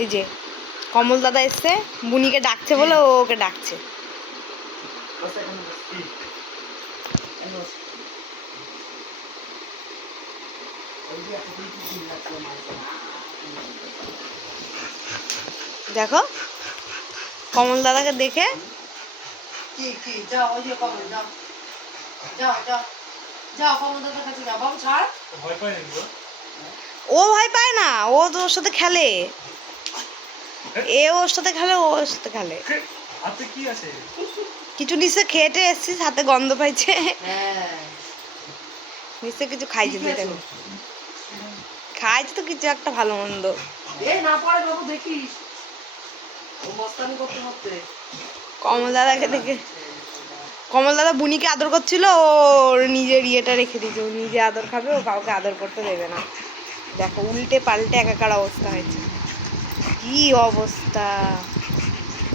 এই যে কমল দাদা এসছে বুনিকে ডাকছে বলে ও ওকে ডাকছে। দেখো কমল দাদাকে দেখে কি কি যাও ওই যে কমল যাও। যাও যাও যাও কমল দাদার কাছে যাও। বাবু ছাড়। ভয় পায় নাকি ও? ও ভয় পায় না ও তো ওর সাথে খেলে। এ ওর সাথে খেলে ও ওর সাথে খেলে। হাতে কি আছে? কিছু নিশ্চয় খেয়েটে এসছিস হাতে গন্ধ পাইছে। হ্যাঁ। নিশ্চয় কিছু খাইছে খেয়েছো? খাইছে তো কিছু একটা ভালো মন্দ। এ না পড়ে বাবু দেখিস। ও মস্তানি করতে করতে। কমল দাদাকে দেখে কমল দাদা বুনিকে আদর করছিল ওর নিজের ইয়েটা রেখে দিয়েছে। ও নিজে আদর খাবে ও কাউকে আদর করতে দেবে না। দেখো উল্টে পাল্টে একাকার অবস্থা হয়েছে। কি অবস্থা?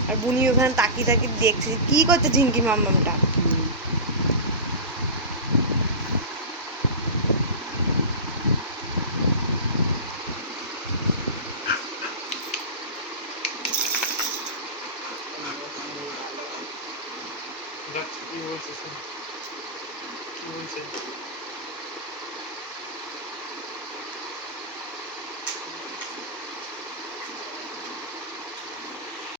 আর বুনি ওখানে তাকিয়ে তাকিয়ে দেখছে কি করছে ঝিঙ্কি বলছে?